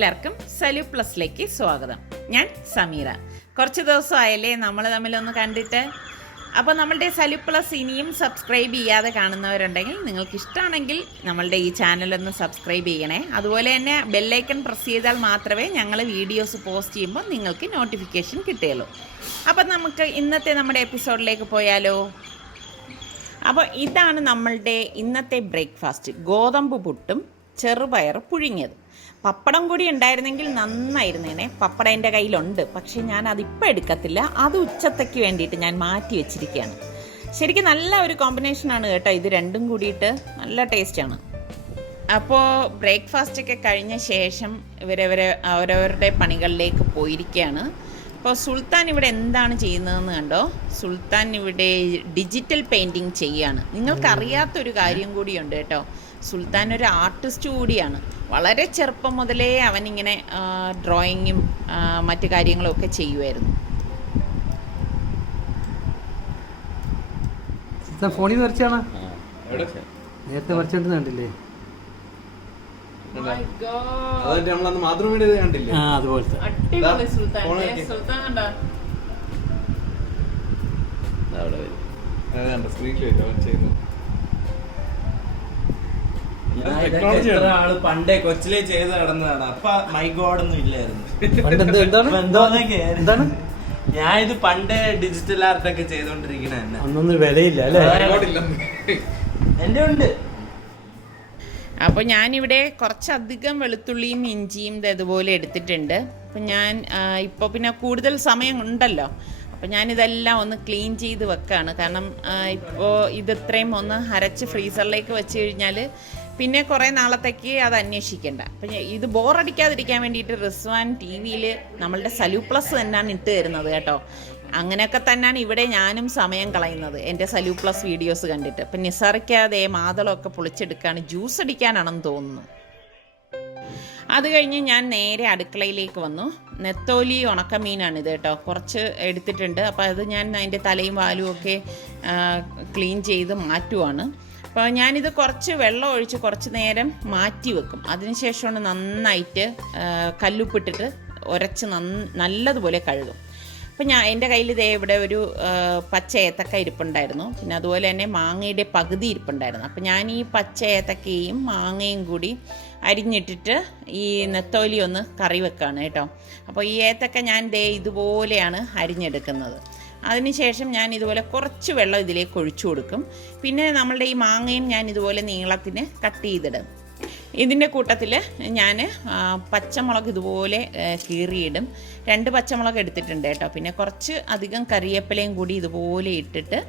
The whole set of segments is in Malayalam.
എല്ലാവർക്കും സലു പ്ലസിലേക്ക് സ്വാഗതം. ഞാൻ സമീറ. കുറച്ച് ദിവസമായല്ലേ നമ്മൾ തമ്മിലൊന്ന് കണ്ടിട്ട്. അപ്പോൾ നമ്മളുടെ സലു പ്ലസ് ഇനിയും സബ്സ്ക്രൈബ് ചെയ്യാതെ കാണുന്നവരുണ്ടെങ്കിൽ നിങ്ങൾക്ക് ഇഷ്ടമാണെങ്കിൽ നമ്മളുടെ ഈ ചാനലൊന്ന് സബ്സ്ക്രൈബ് ചെയ്യണേ. അതുപോലെ തന്നെ ബെല്ലൈക്കൺ പ്രസ് ചെയ്താൽ മാത്രമേ ഞങ്ങൾ വീഡിയോസ് പോസ്റ്റ് ചെയ്യുമ്പോൾ നിങ്ങൾക്ക് നോട്ടിഫിക്കേഷൻ കിട്ടുകയുള്ളൂ. അപ്പം നമുക്ക് ഇന്നത്തെ നമ്മുടെ എപ്പിസോഡിലേക്ക് പോയാലോ? അപ്പോൾ ഇതാണ് നമ്മളുടെ ഇന്നത്തെ ബ്രേക്ക്ഫാസ്റ്റ്. ഗോതമ്പ് പുട്ടും ചെറുപയർ പുഴുങ്ങിയത്. പപ്പടം കൂടി ഉണ്ടായിരുന്നെങ്കിൽ നന്നായിരുന്നേനെ. പപ്പടം എൻ്റെ കയ്യിലുണ്ട്, പക്ഷേ ഞാൻ അതിപ്പോൾ എടുക്കത്തില്ല. അത് ഉച്ചത്തേക്ക് വേണ്ടിയിട്ട് ഞാൻ മാറ്റി വെച്ചിരിക്കുകയാണ്. ശരിക്കും നല്ല ഒരു കോമ്പിനേഷനാണ് കേട്ടോ, ഇത് രണ്ടും കൂടിയിട്ട് നല്ല ടേസ്റ്റാണ്. അപ്പോൾ ബ്രേക്ക്ഫാസ്റ്റൊക്കെ കഴിഞ്ഞ ശേഷം അവരവരുടെ പണികളിലേക്ക് പോയിരിക്കുകയാണ്. അപ്പോൾ സുൽത്താൻ ഇവിടെ എന്താണ് ചെയ്യുന്നതെന്ന് കണ്ടോ? സുൽത്താൻ ഇവിടെ ഡിജിറ്റൽ പെയിൻറ്റിങ് ചെയ്യുകയാണ്. നിങ്ങൾക്കറിയാത്തൊരു കാര്യം കൂടിയുണ്ട് കേട്ടോ, സുൽത്താൻ ഒരു ആർട്ടിസ്റ്റ് കൂടിയാണ്. വളരെ ചെറുപ്പം മുതലേ അവനിങ്ങനെ ഡ്രോയിങ്ങും മറ്റു കാര്യങ്ങളും ഒക്കെ ചെയ്യുമായിരുന്നു. ഫോണിൽ നിന്ന് വരച്ചാണ് നേരത്തെ വരച്ചോണ്ട് കണ്ടില്ലേ? അതുപോലത്തെ ആള് പണ്ടേ കൊച്ചിലെ ചെയ്ത് നടന്നതാണ്. അപ്പൊ മൈ ഗോഡ് ഒന്നും ഇല്ലായിരുന്നു. എന്താണ് ഞാൻ ഇത് പണ്ടേ ഡിജിറ്റൽ ആർട്ടൊക്കെ ചെയ്തോണ്ടിരിക്കണ ഒന്നൊന്നും വിലയില്ല അല്ലേ? എന്റെ ഉണ്ട്. അപ്പോൾ ഞാനിവിടെ കുറച്ചധികം വെളുത്തുള്ളിയും ഇഞ്ചിയും ഇതുപോലെ എടുത്തിട്ടുണ്ട്. അപ്പം ഞാൻ ഇപ്പോൾ പിന്നെ കൂടുതൽ സമയം ഉണ്ടല്ലോ, അപ്പോൾ ഞാനിതെല്ലാം ഒന്ന് ക്ലീൻ ചെയ്ത് വെക്കുകയാണ്. കാരണം ഇപ്പോൾ ഇത്രയും ഒന്ന് അരച്ച് ഫ്രീസറിലേക്ക് വെച്ച് കഴിഞ്ഞാൽ പിന്നെ കുറേ നാളത്തേക്ക് അത് അന്വേഷിക്കേണ്ട. അപ്പം ഇത് ബോറടിക്കാതിരിക്കാൻ വേണ്ടിയിട്ട് റിസ്വാൻ ടി വിയിൽ നമ്മളുടെ സലു പ്ലസ് തന്നെയാണ് ഇട്ട് തരുന്നത് കേട്ടോ. അങ്ങനെയൊക്കെ തന്നെയാണ് ഇവിടെ ഞാനും സമയം കളയുന്നത്, എൻ്റെ സലു പ്ലസ് വീഡിയോസ് കണ്ടിട്ട്. അപ്പം നിസാർക്ക മാതളമൊക്കെ പൊളിച്ചെടുക്കുകയാണ്, ജ്യൂസ് അടിക്കാനാണെന്ന് തോന്നുന്നു. അത് കഴിഞ്ഞ് ഞാൻ നേരെ അടുക്കളയിലേക്ക് വന്നു. നെത്തോലി ഉണക്കമീനാണിത് കേട്ടോ, കുറച്ച് എടുത്തിട്ടുണ്ട്. അപ്പോൾ അത് ഞാൻ അതിൻ്റെ തലയും വാലും ഒക്കെ ക്ലീൻ ചെയ്ത് മാറ്റുവാണ്. അപ്പോൾ ഞാനിത് കുറച്ച് വെള്ളം ഒഴിച്ച് കുറച്ച് നേരം മാറ്റി വെക്കും. അതിനുശേഷമാണ് നന്നായിട്ട് കല്ലുപ്പിട്ടിട്ട് ഉരച്ച് നല്ലതുപോലെ കഴുകും. അപ്പം എൻ്റെ കയ്യിൽ ഇവിടെ ഒരു പച്ച ഏത്തക്ക ഇരിപ്പുണ്ടായിരുന്നു. പിന്നെ അതുപോലെ തന്നെ മാങ്ങയുടെ പകുതി ഇരിപ്പുണ്ടായിരുന്നു. അപ്പം ഞാൻ ഈ പച്ച ഏത്തക്കയും മാങ്ങയും കൂടി അരിഞ്ഞിട്ടിട്ട് ഈ നെത്തോലി ഒന്ന് കറി വെക്കുകയാണ് കേട്ടോ. അപ്പോൾ ഈ ഏത്തക്ക ഞാൻ ഇതുപോലെയാണ് അരിഞ്ഞെടുക്കുന്നത്. അതിനുശേഷം ഞാൻ ഇതുപോലെ കുറച്ച് വെള്ളം ഇതിലേക്ക് ഒഴിച്ചു കൊടുക്കും. പിന്നെ നമ്മളുടെ ഈ മാങ്ങയും ഞാൻ ഇതുപോലെ നീളത്തിന് കട്ട് ചെയ്തിടും. ഇതിൻ്റെ കൂട്ടത്തിൽ ഞാൻ പച്ചമുളക് ഇതുപോലെ കീറിയിടും. 2 പച്ചമുളക് എടുത്തിട്ടുണ്ട് കേട്ടോ. പിന്നെ കുറച്ച് അധികം കറിവേപ്പിലയും കൂടി ഇതുപോലെ ഇട്ടിട്ട്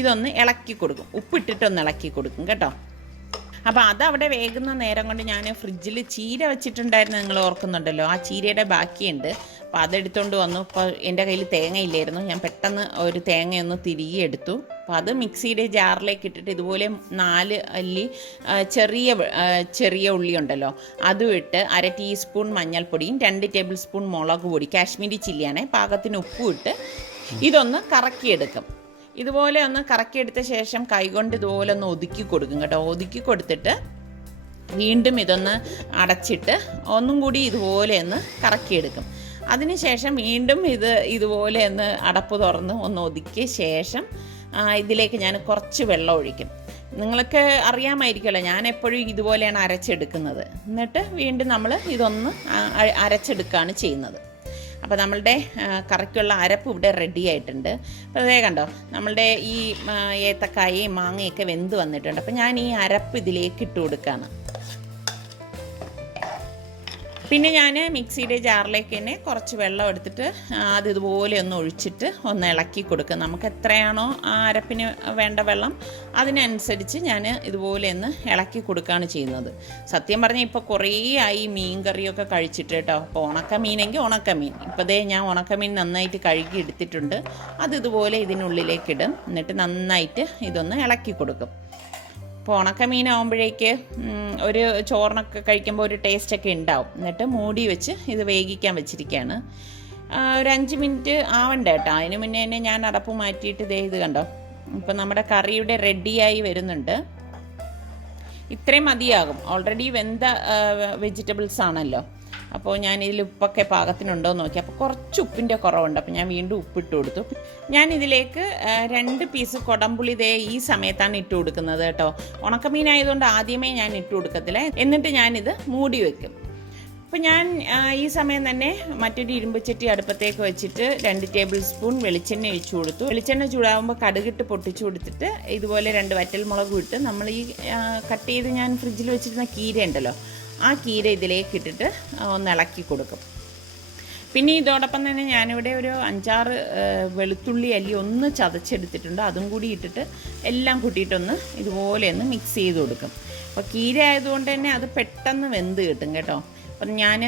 ഇതൊന്ന് ഇളക്കി കൊടുക്കും, ഉപ്പിട്ടിട്ടൊന്ന് ഇളക്കി കൊടുക്കും കേട്ടോ. അപ്പോൾ അതവിടെ വേകുന്ന നേരം കൊണ്ട് ഞാൻ ഫ്രിഡ്ജിൽ ചീര വെച്ചിട്ടുണ്ടായിരുന്നു, നിങ്ങൾ ഓർക്കുന്നുണ്ടല്ലോ. ആ ചീരയുടെ ബാക്കിയുണ്ട്. അപ്പോൾ അതെടുത്തുകൊണ്ട് വന്നു. ഇപ്പോൾ എൻ്റെ കയ്യിൽ തേങ്ങയില്ലായിരുന്നു, ഞാൻ പെട്ടെന്ന് ഒരു തേങ്ങയൊന്ന് തിരികെ എടുത്തു. അപ്പോൾ അത് മിക്സിയുടെ ജാറിലേക്ക് ഇട്ടിട്ട് ഇതുപോലെ 4 അല്ലി ചെറിയ ഉള്ളി ഉണ്ടല്ലോ, അതും ഇട്ട് 1/2 ടീസ്പൂൺ മഞ്ഞൾപ്പൊടിയും 2 ടേബിൾ സ്പൂൺ മുളക് പൊടി, കാശ്മീരി ചില്ലിയാണേ, പാകത്തിന് ഉപ്പും ഇട്ട് ഇതൊന്ന് കറക്കിയെടുക്കും. ഇതുപോലെ ഒന്ന് കറക്കിയെടുത്ത ശേഷം കൈകൊണ്ട് ഇതുപോലെ ഒന്ന് ഒതുക്കി കൊടുക്കും കേട്ടോ. ഒതുക്കി കൊടുത്തിട്ട് വീണ്ടും ഇതൊന്ന് അടച്ചിട്ട് ഒന്നും കൂടി ഇതുപോലെ ഒന്ന് കറക്കിയെടുക്കും. അതിനുശേഷം വീണ്ടും ഇതുപോലെ ഒന്ന് അടപ്പ് തുറന്ന് ഒന്ന് ഒതുക്കിയ ശേഷം ഇതിലേക്ക് ഞാൻ കുറച്ച് വെള്ളം ഒഴിക്കും. നിങ്ങൾക്ക് അറിയാമായിരിക്കുമല്ലോ, ഞാൻ എപ്പോഴും ഇതുപോലെയാണ് അരച്ചെടുക്കുന്നത്. എന്നിട്ട് വീണ്ടും നമ്മൾ ഇതൊന്ന് അരച്ചെടുക്കുകയാണ് ചെയ്യുന്നത്. അപ്പോൾ നമ്മളുടെ കറിക്കുള്ള അരപ്പ് ഇവിടെ റെഡി ആയിട്ടുണ്ട്. അപ്പോൾ അതേ കണ്ടോ, നമ്മളുടെ ഈ ഏത്തക്കായയും മാങ്ങയൊക്കെ വെന്ത് വന്നിട്ടുണ്ട്. അപ്പോൾ ഞാൻ ഈ അരപ്പ് ഇതിലേക്ക് ഇട്ട് കൊടുക്കുകയാണ്. പിന്നെ ഞാൻ മിക്സിയുടെ ജാറിലേക്ക് തന്നെ കുറച്ച് വെള്ളം എടുത്തിട്ട് അത് ഇതുപോലെ ഒന്ന് ഒഴിച്ചിട്ട് ഒന്ന് ഇളക്കി കൊടുക്കും. നമുക്ക് എത്രയാണോ ആ അരപ്പിന് വേണ്ട വെള്ളം അതിനനുസരിച്ച് ഞാൻ ഇതുപോലെ ഒന്ന് ഇളക്കി കൊടുക്കുകയാണ് ചെയ്യുന്നത്. സത്യം പറഞ്ഞാൽ ഇപ്പോൾ കുറേ ആയി മീൻ കറിയൊക്കെ കഴിച്ചിട്ട് കേട്ടോ. അപ്പോൾ ഉണക്കമീനെങ്കിൽ ഉണക്കമീൻ, ഇപ്പോൾ ഞാൻ ഉണക്കമീൻ നന്നായിട്ട് കഴുകി എടുത്തിട്ടുണ്ട്. അത് ഇതുപോലെ ഇതിനുള്ളിലേക്കിടും. എന്നിട്ട് നന്നായിട്ട് ഇതൊന്ന് ഇളക്കി കൊടുക്കും. അപ്പോൾ ഉണക്കമീനാകുമ്പോഴേക്ക് ഒരു ചോറിനൊക്കെ കഴിക്കുമ്പോൾ ഒരു ടേസ്റ്റൊക്കെ ഉണ്ടാവും. എന്നിട്ട് മൂടി വെച്ച് ഇത് വേവിക്കാൻ വെച്ചിരിക്കുകയാണ്. ഒരു 5 മിനിറ്റ് ആവണ്ട കേട്ടോ. അതിന് മുന്നേ തന്നെ ഞാൻ അടപ്പ് മാറ്റിയിട്ട് ഇത് കണ്ടോ, ഇപ്പം നമ്മുടെ കറിയുടെ റെഡിയായി വരുന്നുണ്ട്. ഇത്രയും മതിയാകും, ഓൾറെഡി വെന്ത വെജിറ്റബിൾസ് ആണല്ലോ. അപ്പോൾ ഞാൻ ഇതിൽ ഉപ്പൊക്കെ പാകത്തിനുണ്ടോ എന്ന് നോക്കി. അപ്പോൾ കുറച്ച് ഉപ്പിൻ്റെ കുറവുണ്ട്. അപ്പോൾ ഞാൻ വീണ്ടും ഉപ്പിട്ട് കൊടുത്തു. ഞാൻ ഇതിലേക്ക് 2 പീസ് കൊടംപുളി ഈ സമയത്താണ് ഇട്ട് കൊടുക്കുന്നത് കേട്ടോ. ഉണക്കമീനായതുകൊണ്ട് ആദ്യമേ ഞാൻ ഇട്ട് കൊടുക്കത്തില്ല. എന്നിട്ട് ഞാനിത് മൂടി വെക്കും. അപ്പോൾ ഞാൻ ഈ സമയം തന്നെ മറ്റൊരു ഇരുമ്പ് ചട്ടി അടുപ്പത്തേക്ക് വെച്ചിട്ട് 2 ടേബിൾ സ്പൂൺ വെളിച്ചെണ്ണ ഒഴിച്ചു കൊടുത്തു. വെളിച്ചെണ്ണ ചൂടാകുമ്പോൾ കടുകിട്ട് പൊട്ടിച്ചു കൊടുത്തിട്ട് ഇതുപോലെ 2 വറ്റൽമുളകും ഇട്ട് നമ്മൾ ഈ കട്ട് ചെയ്ത് ഞാൻ ഫ്രിഡ്ജിൽ വെച്ചിരുന്ന കീര ഉണ്ടല്ലോ, ആ കീര ഇതിലേക്ക് ഇട്ടിട്ട് ഒന്ന് ഇളക്കി കൊടുക്കും. പിന്നെ ഇതോടൊപ്പം തന്നെ ഞാനിവിടെ ഒരു 5-6 വെളുത്തുള്ളി അല്ലി ഒന്ന് ചതച്ചെടുത്തിട്ടുണ്ട്. അതും കൂടി ഇട്ടിട്ട് എല്ലാം കൂട്ടിയിട്ടൊന്ന് ഇതുപോലെ ഒന്ന് മിക്സ് ചെയ്ത് കൊടുക്കും. അപ്പോൾ കീര ആയതുകൊണ്ട് തന്നെ അത് പെട്ടെന്ന് വെന്ത് കിട്ടും കേട്ടോ. അപ്പം ഞാൻ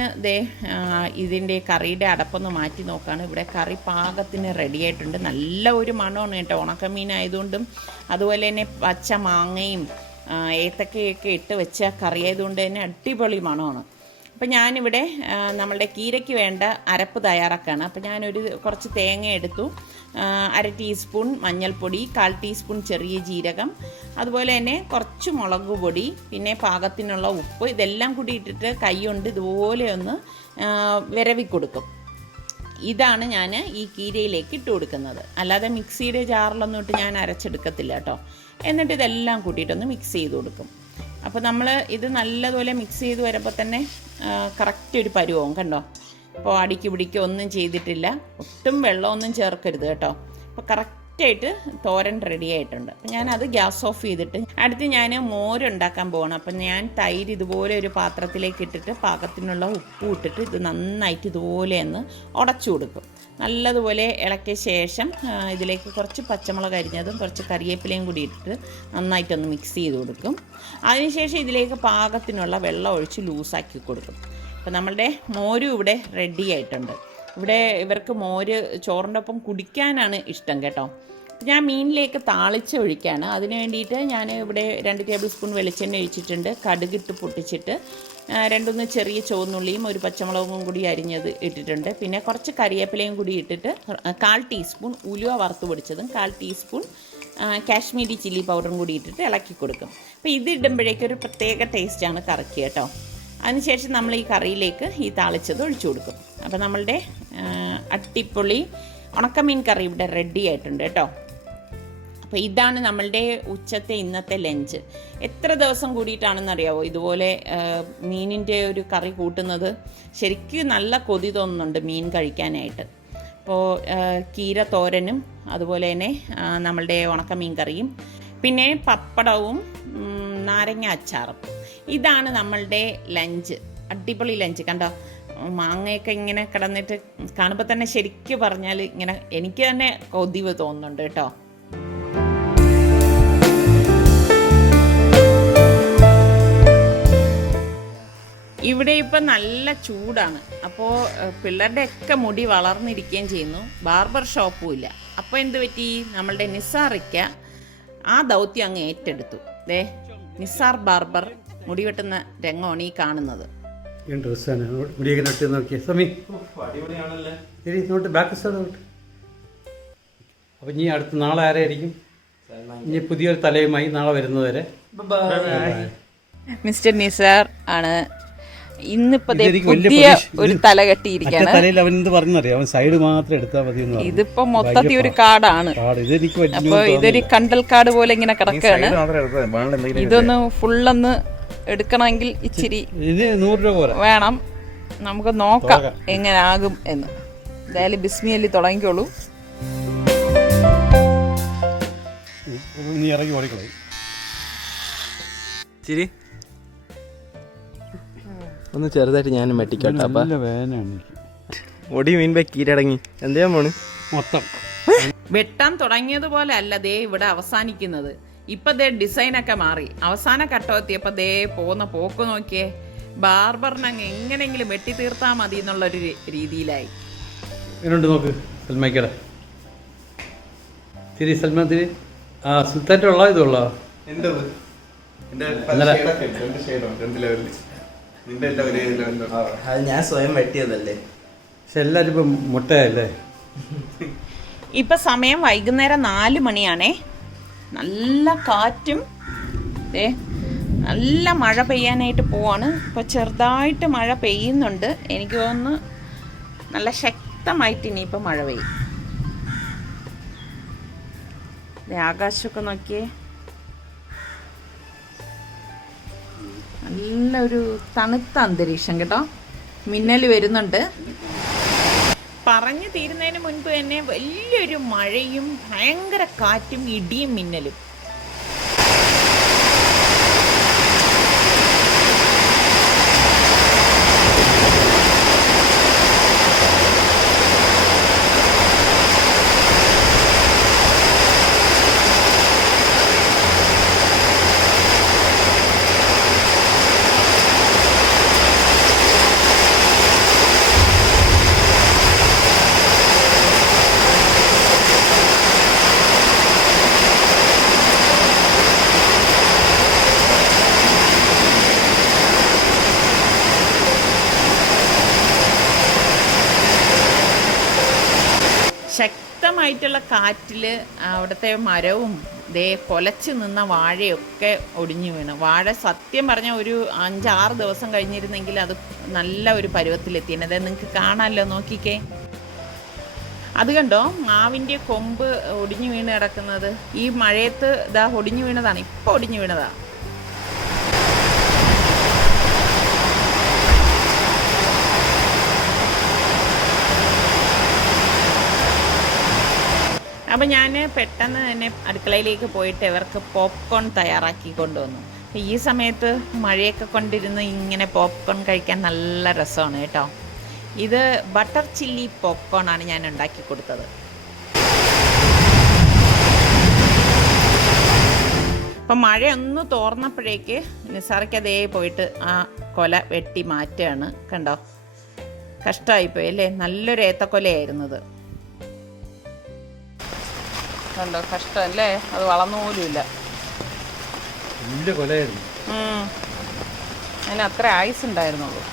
ഇതിൻ്റെ കറിയുടെ അടപ്പൊന്ന് മാറ്റി നോക്കുകയാണ്. ഇവിടെ കറി പാകത്തിന് റെഡി ആയിട്ടുണ്ട്. നല്ല ഒരു മണമാണ് കേട്ടോ. ഉണക്കമീൻ ആയതുകൊണ്ടും അതുപോലെ തന്നെ പച്ച മാങ്ങയും ഏത്തക്കയൊക്കെ ഇട്ട് വെച്ച കറി ആയതുകൊണ്ട് തന്നെ അടിപൊളി മണമാണ്. അപ്പം ഞാനിവിടെ നമ്മളുടെ കീരയ്ക്ക് വേണ്ട അരപ്പ് തയ്യാറാക്കുകയാണ്. അപ്പം ഞാനൊരു കുറച്ച് തേങ്ങ എടുത്തു, 1/2 ടീസ്പൂൺ മഞ്ഞൾപ്പൊടി, 1/4 ടീസ്പൂൺ ചെറിയ ജീരകം, അതുപോലെ തന്നെ കുറച്ച് മുളക് പൊടി, പിന്നെ പാകത്തിനുള്ള ഉപ്പ്, ഇതെല്ലാം കൂടി ഇട്ടിട്ട് കൈ കൊണ്ട് ഇതുപോലെ ഒന്ന് വിരവി കൊടുക്കും. ഇതാണ് ഞാൻ ഈ കീരയിലേക്ക് ഇട്ട് കൊടുക്കുന്നത്. അല്ലാതെ മിക്സിയുടെ ജാറിലൊന്നും ഇട്ട് ഞാൻ അരച്ചെടുക്കത്തില്ല കേട്ടോ. എന്നിട്ട് ഇതെല്ലാം കൂട്ടിയിട്ടൊന്ന് മിക്സ് ചെയ്ത് കൊടുക്കും. അപ്പോൾ നമ്മൾ ഇത് നല്ലതുപോലെ മിക്സ് ചെയ്ത് വരുമ്പോൾ തന്നെ കറക്റ്റ് ഒരു പരുവവും കണ്ടോ. അപ്പോൾ അടിക്ക് പിടിക്കുക ഒന്നും ചെയ്തിട്ടില്ല, ഒട്ടും വെള്ളമൊന്നും ചേർക്കരുത് കേട്ടോ. അപ്പോൾ കറക്റ്റായിട്ട് തോരൻ റെഡി ആയിട്ടുണ്ട്. അപ്പം ഞാനത് ഗ്യാസ് ഓഫ് ചെയ്തിട്ട് അടുത്ത് ഞാൻ മോരുണ്ടാക്കാൻ പോകണം. അപ്പം ഞാൻ തൈര് ഇതുപോലെ ഒരു പാത്രത്തിലേക്ക് ഇട്ടിട്ട് പാകത്തിനുള്ള ഉപ്പും ഇട്ടിട്ട് ഇത് നന്നായിട്ട് ഇതുപോലെ ഒന്ന് ഉടച്ചു കൊടുക്കും. നല്ലതുപോലെ ഇളക്കിയ ശേഷം ഇതിലേക്ക് കുറച്ച് പച്ചമുളക് അരിഞ്ഞതും കുറച്ച് കറിവേപ്പിലയും കൂടി ഇട്ടിട്ട് നന്നായിട്ടൊന്ന് മിക്സ് ചെയ്ത് കൊടുക്കും. അതിനുശേഷം ഇതിലേക്ക് പാകത്തിനുള്ള വെള്ളം ഒഴിച്ച് ലൂസാക്കി കൊടുക്കും. അപ്പോൾ നമ്മളുടെ മോരും ഇവിടെ റെഡി ആയിട്ടുണ്ട്. ഇവിടെ ഇവർക്ക് മോര് ചോറിൻ്റെ ഒപ്പം കുടിക്കാനാണ് ഇഷ്ടം കേട്ടോ. ഞാൻ മീനിലേക്ക് താളിച്ച് ഒഴിക്കുകയാണ്. അതിന് വേണ്ടിയിട്ട് ഞാൻ ഇവിടെ 2 ടേബിൾ സ്പൂൺ വെളിച്ചെണ്ണ ഒഴിച്ചിട്ടുണ്ട്. കടുകിട്ട് പൊട്ടിച്ചിട്ട് 2 ചെറിയ ചുവന്നുള്ളിയും ഒരു പച്ചമുളകും കൂടി അരിഞ്ഞത് ഇട്ടിട്ടുണ്ട്. പിന്നെ കുറച്ച് കറിവേപ്പിലയും കൂടി ഇട്ടിട്ട് 1/4 ടീസ്പൂൺ ഉലുവ വറുത്ത് പൊടിച്ചതും 1/4 ടീസ്പൂൺ കാശ്മീരി ചില്ലി പൗഡറും കൂടി ഇട്ടിട്ട് ഇളക്കി കൊടുക്കും. അപ്പോൾ ഇത് ഇടുമ്പോഴേക്കും ഒരു പ്രത്യേക ടേസ്റ്റാണ് കറിക്ക് കേട്ടോ. അതിനുശേഷം നമ്മൾ ഈ കറിയിലേക്ക് ഈ താളിച്ചത് ഒഴിച്ചു കൊടുക്കും. അപ്പോൾ നമ്മളുടെ അട്ടിപ്പൊളി ഉണക്കമീൻ കറി ഇവിടെ റെഡി ആയിട്ടുണ്ട് കേട്ടോ. അപ്പോൾ ഇതാണ് നമ്മളുടെ ഉച്ചത്തെ ഇന്നത്തെ ലഞ്ച്. എത്ര ദിവസം കൂടിയിട്ടാണെന്നറിയാവോ ഇതുപോലെ മീനിൻ്റെ ഒരു കറി കൂട്ടുന്നത്. ശരിക്കും നല്ല കൊതി തോന്നുന്നുണ്ട് മീൻ കഴിക്കാനായിട്ട്. അപ്പോൾ കീര തോരനും അതുപോലെ തന്നെ നമ്മളുടെ ഉണക്കമീൻ കറിയും പിന്നെ പപ്പടവും നാരങ്ങ അച്ചാറും, ഇതാണ് നമ്മളുടെ ലഞ്ച്. അടിപൊളി ലഞ്ച് കണ്ടോ. മാങ്ങയൊക്കെ ഇങ്ങനെ കിടന്നിട്ട് കാണുമ്പോൾ തന്നെ ശരിക്കും പറഞ്ഞാൽ ഇങ്ങനെ എനിക്ക് തന്നെ കൊതിവ് തോന്നുന്നുണ്ട് കേട്ടോ. ഇവിടെ ഇപ്പം നല്ല ചൂടാണ്. അപ്പോൾ പിള്ളേരുടെയൊക്കെ മുടി വളർന്നിരിക്കുകയും ചെയ്യുന്നു. ബാർബർ ഷോപ്പും ഇല്ല. അപ്പോൾ എന്ത് പറ്റി, നമ്മളുടെ നിസാറിക്ക ആ ദൗത്യം അങ്ങ് ഏറ്റെടുത്തു. നിസാർ ബാർബർ മുടി വെട്ടുന്ന രംഗമാണ് ഈ കാണുന്നത്. അപ്പം ഇനി അടുത്ത നാളെ ആരായിരിക്കും? ഇനി പുതിയൊരു തലയുമായി നാളെ വരുന്നതുവരെ മിസ്റ്റർ നിസാർ ആണ് ഇന്നിപ്പോ പുതിയ ഒരു തല കെട്ടിയിരിക്കുകയാണ്. അവൻ സൈഡ് മാത്രം എടുത്താൽ മതി. ഇതിപ്പോ മൊത്തത്തിൽ ഒരു കാടാണ്. അപ്പൊ ഇതൊരു കണ്ടൽ കാട് പോലെ ഇങ്ങനെ കിടക്കുകയാണ്. ഇതൊന്ന് ഫുള്ളൊന്ന് എടുക്കണമെങ്കിൽ ഇച്ചിരി 100 രൂപ വേണം. നമുക്ക് നോക്കാം എങ്ങനെ ആകും എന്ന്. എന്തായാലും ബിസ്മിയല്ലി തുടങ്ങിക്കോളൂ. നീ ഇറങ്ങി ഓടിക്കളയും. ഒന്ന് ചെറുതായിട്ട് ഞാനും വെട്ടിക്കോട്ടെ. ഒടി മീൻ കീരടങ്ങി എന്തെയാ പോണ് മൊത്തം വെട്ടാൻ തുടങ്ങിയതുപോലെ അല്ല ദേ ഇവിടെ അവസാനിക്കുന്നത്. ഇപ്പൊ ദേ ഡിസൈനൊക്കെ മാറി. അവസാന ഘട്ടമെത്തിയപ്പോ ദേ പോകുന്ന പോക്ക് നോക്കിയേ. ബാർബറിനങ്ങ് എങ്ങനെയെങ്കിലും വെട്ടി തീർത്താൽ മതി എന്നുള്ളൊരു രീതിയിലായി. നോക്ക് സൽമാക്കട തിരി സൽമാൻ തിരി സുൽത്താൻ്റെ ഉള്ള ഇതുള്ള ഞാൻ സ്വയം വെട്ടിയതല്ലേ. പക്ഷെ എല്ലാരും ഇപ്പൊ മുട്ടയല്ലേ. ഇപ്പൊ സമയം വൈകുന്നേരം 4 മണിയാണേ. നല്ല കാറ്റും നല്ല മഴ പെയ്യാനായിട്ട് പോവാണ്. ഇപ്പോൾ ചെറുതായിട്ട് മഴ പെയ്യുന്നുണ്ട്. എനിക്ക് തോന്നുന്നു നല്ല ശക്തമായിട്ട് ഇനിയിപ്പോൾ മഴ പെയ്യും. ആകാശമൊക്കെ നോക്കിയേ, നല്ലൊരു തണുത്ത അന്തരീക്ഷം കേട്ടോ. മിന്നൽ വരുന്നുണ്ട്. പറഞ്ഞു തീരുന്നതിന് മുൻപ് തന്നെ വലിയൊരു മഴയും ഭയങ്കര കാറ്റും ഇടിയും മിന്നലും. ശക്തമായിട്ടുള്ള കാറ്റിൽ അവിടുത്തെ മരവും കൊലച്ച് നിന്ന വാഴയൊക്കെ ഒടിഞ്ഞു വീണു. വാഴ സത്യം പറഞ്ഞാൽ ഒരു 5-6 ദിവസം കഴിഞ്ഞിരുന്നെങ്കിൽ അത് നല്ല ഒരു പരുവത്തിലെത്തിയത്. അതായത് നിങ്ങൾക്ക് കാണാമല്ലോ, നോക്കിക്കേ. അത് കണ്ടോ, മാവിൻ്റെ കൊമ്പ് ഒടിഞ്ഞു വീണ് കിടക്കുന്നത്. ഈ മഴയത്ത് ഒടിഞ്ഞു വീണതാണ്, ഇപ്പോൾ ഒടിഞ്ഞു വീണതാണ്. അപ്പോൾ ഞാൻ പെട്ടെന്ന് തന്നെ അടുക്കളയിലേക്ക് പോയിട്ട് ഇവർക്ക് പോപ്കോൺ തയ്യാറാക്കി കൊണ്ടുവന്നു. ഈ സമയത്ത് മഴയൊക്കെ കൊണ്ടിരുന്ന് ഇങ്ങനെ പോപ്കോൺ കഴിക്കാൻ നല്ല രസമാണ് കേട്ടോ. ഇത് ബട്ടർ ചില്ലി പോപ്കോൺ ആണ് ഞാൻ ഉണ്ടാക്കി കൊടുത്തത്. അപ്പം മഴ ഒന്ന് തോർന്നപ്പോഴേക്ക് നിസാർക്ക് അതേ പോയിട്ട് ആ കൊല വെട്ടി മാറ്റുകയാണ്. കണ്ടോ, കഷ്ടമായിപ്പോയി അല്ലേ? നല്ലൊരു ഏത്തക്കൊലയായിരുന്നത്. കണ്ടോ, കഷ്ടമല്ലേ? അത് വളർന്നു പോലുമില്ല. അതിന് അത്ര ആയുസ് ഉണ്ടായിരുന്നുള്ളൂ.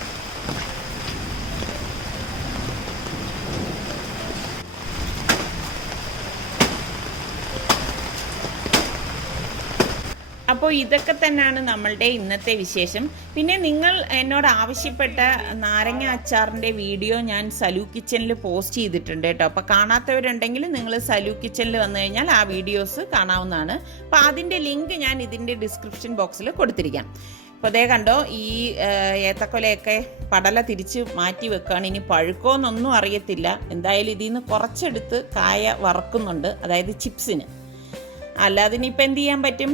അപ്പോൾ ഇതൊക്കെ തന്നെയാണ് നമ്മളുടെ ഇന്നത്തെ വിശേഷം. പിന്നെ നിങ്ങൾ എന്നോട് ആവശ്യപ്പെട്ട നാരങ്ങ അച്ചാറിൻ്റെ വീഡിയോ ഞാൻ സലു കിച്ചണിൽ പോസ്റ്റ് ചെയ്തിട്ടുണ്ട് കേട്ടോ. അപ്പോൾ കാണാത്തവരുണ്ടെങ്കിൽ നിങ്ങൾ സലു കിച്ചണിൽ വന്നു കഴിഞ്ഞാൽ ആ വീഡിയോസ് കാണാവുന്നതാണ്. അപ്പോൾ അതിൻ്റെ ലിങ്ക് ഞാൻ ഇതിൻ്റെ ഡിസ്ക്രിപ്ഷൻ ബോക്സിൽ കൊടുത്തിരിക്കാം. അപ്പോൾ അതേ കണ്ടോ, ഈ ഏത്തക്കൊലയൊക്കെ പടല തിരിച്ച് മാറ്റി വെക്കുകയാണ്. ഇനി പഴുക്കോന്നൊന്നും അറിയത്തില്ല. എന്തായാലും ഇതിൽ നിന്ന് കുറച്ചെടുത്ത് കായ വറക്കുന്നുണ്ട്, അതായത് ചിപ്സിന്. അല്ലാതെ ഇനിയിപ്പോൾ എന്ത് ചെയ്യാൻ പറ്റും?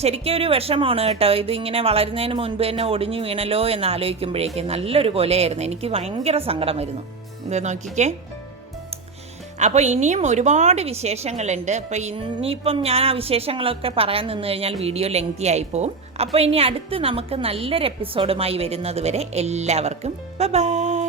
ശരിക്കും ഒരു വിഷമമാണ് കേട്ടോ. ഇതിങ്ങനെ വളരുന്നതിന് മുൻപ് തന്നെ ഒടിഞ്ഞു വീണല്ലോ എന്ന് ആലോചിക്കുമ്പോഴേക്ക് നല്ലൊരു കൊലയായിരുന്നു. എനിക്ക് ഭയങ്കര സങ്കടം വരുന്നു. ഇത് നോക്കിക്കേ. അപ്പോൾ ഇനിയും ഒരുപാട് വിശേഷങ്ങളുണ്ട്. അപ്പോൾ ഇനിയിപ്പം ഞാൻ ആ വിശേഷങ്ങളൊക്കെ പറയാൻ നിന്ന് കഴിഞ്ഞാൽ വീഡിയോ ലെങ്തി ആയി പോവും. അപ്പോൾ ഇനി അടുത്ത് നമുക്ക് നല്ലൊരു എപ്പിസോഡുമായി വരുന്നത് വരെ എല്ലാവർക്കും ബൈ.